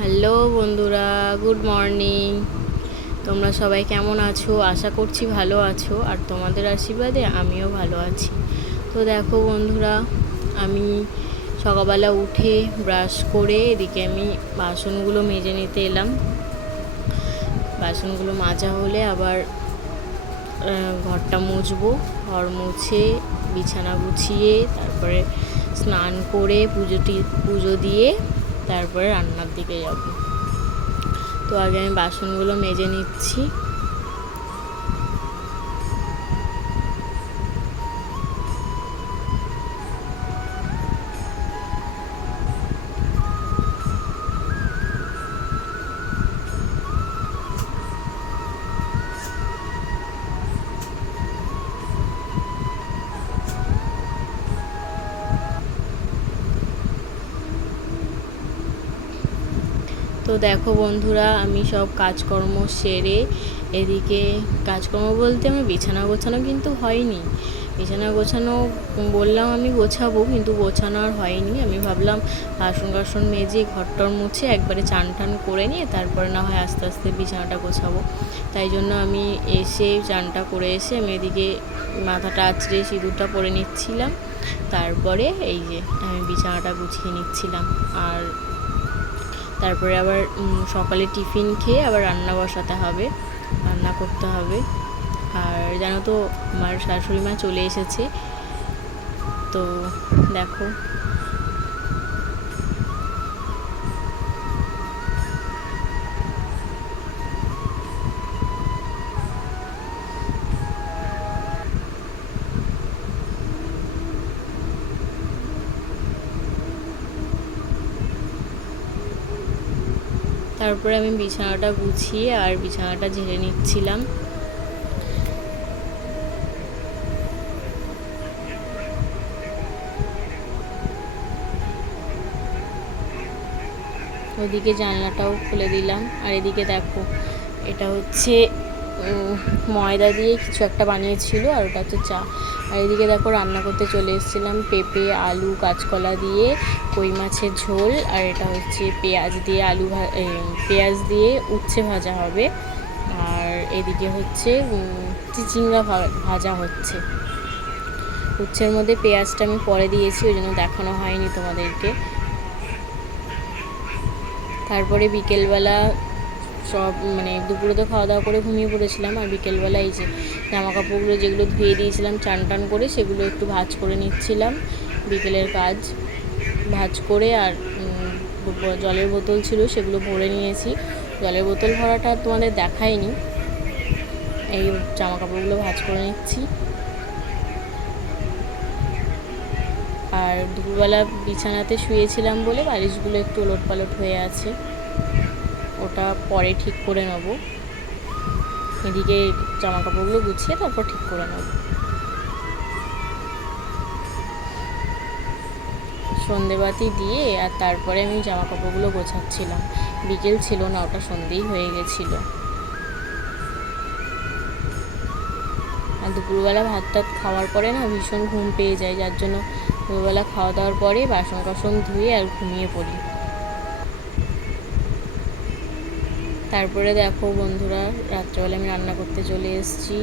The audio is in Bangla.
হ্যালো বন্ধুরা, গুড মর্নিং। তোমরা সবাই কেমন আছো? আশা করছি ভালো আছো, আর তোমাদের আশীর্বাদে আমিও ভালো আছি। তো দেখো বন্ধুরা, আমি সকালবেলা উঠে ব্রাশ করে এদিকে আমি বাসনগুলো মেজে নিতে এলাম। বাসনগুলো মাজা হলে আবার ঘরটা মুছবো। ঘর মুছে বিছানা গুছিয়ে তারপরে স্নান করে পুজো দিয়ে তারপরে রান্নার দিকে যাব। তো আগে আমি বাসনগুলো মেজে নিচ্ছি। তো দেখো বন্ধুরা, আমি সব কাজকর্ম সেরে এদিকে কাজকর্ম বলতে আমি বিছানা গোছানো কিন্তু হয়নি। বিছানা গোছানো বললাম আমি গোছাবো, কিন্তু গোছানো আর হয়নি। আমি ভাবলাম বাসন মেজে ঘরটর মুছে একবারে চান টান করে নিয়ে তারপরে না হয় আস্তে আস্তে বিছানাটা গোছাবো। তাই জন্য আমি এসে চানটা করে এসে আমি এদিকে মাথাটা আঁচড়ে সিঁদুরটা পরে নিচ্ছিলাম। তারপরে এই যে আমি বিছানাটা গুছিয়ে নিচ্ছিলাম। আর তারপরে আবার সকালে টিফিন খেয়ে আবার রান্না বসাতে হবে, রান্না করতে হবে। আর জানো তো, আমার শাশুড়ি মা চলে এসেছে। তো দেখো, তারপরে আমি বিছানাটা গুছিয়ে আর বিছানাটা ঝেড়ে নিচ্ছিলাম। ওইদিকে জানলাটাও খুলে দিলাম। আর এদিকে দেখো, এটা হচ্ছে ময়দা দিয়ে কিছু একটা বানিয়েছিল, আর ওটা হচ্ছে চা। আর এদিকে দেখো রান্না করতে চলে এসেছিলাম। পেঁপে, আলু, কাঁচকলা দিয়ে কই মাছের ঝোল, আর এটা হচ্ছে পেঁয়াজ দিয়ে পেঁয়াজ দিয়ে উচ্ছে ভাজা হবে। আর এদিকে হচ্ছে চিচিঙ্গা ভাজা হচ্ছে। উচ্ছের মধ্যে পেঁয়াজটা আমি পরে দিয়েছি, ওই জন্য দেখানো হয়নি তোমাদেরকে। তারপরে বিকেলবেলা সব দুপুরে তো খাওয়া দাওয়া করে ঘুমিয়ে পড়েছিলাম। আর বিকেলবেলা এই যে জামা কাপড়গুলো যেগুলো ধুয়ে দিয়েছিলাম চান টান করে, সেগুলো একটু ভাঁজ করে নিচ্ছিলাম। বিকেলের কাজ ভাঁজ করে, আর জলের বোতল ছিল সেগুলো ভরে নিয়েছি। জলের বোতল ভরাটা তোমাদের দেখাইনি। এই জামা কাপড়গুলো ভাঁজ করে নিচ্ছি। আর দুপুরবেলা বিছানাতে শুয়েছিলাম বলে বালিশগুলো একটু ওলটপালট হয়ে আছে, ওটা পরে ঠিক করে নেব। এদিকে জামা কাপড়গুলো গুছিয়ে তারপর ঠিক করে নেব। সন্ধেবাতি দিয়ে আর তারপরে আমি জামা কাপড়গুলো গোছাচ্ছিলাম। বিকেল ছিল না, ওটা সন্ধেই হয়ে গেছিল। আর দুপুরবেলা ভাত টাত খাওয়ার পরে না ভীষণ ঘুম পেয়ে যায়, যার জন্য দুপুরবেলা খাওয়া দাওয়ার পরে বাসন ধুয়ে আর ঘুমিয়ে পড়ি। তারপরে দেখো বন্ধুরা, রাত্রেবেলা আমি রান্না করতে চলে এসেছি।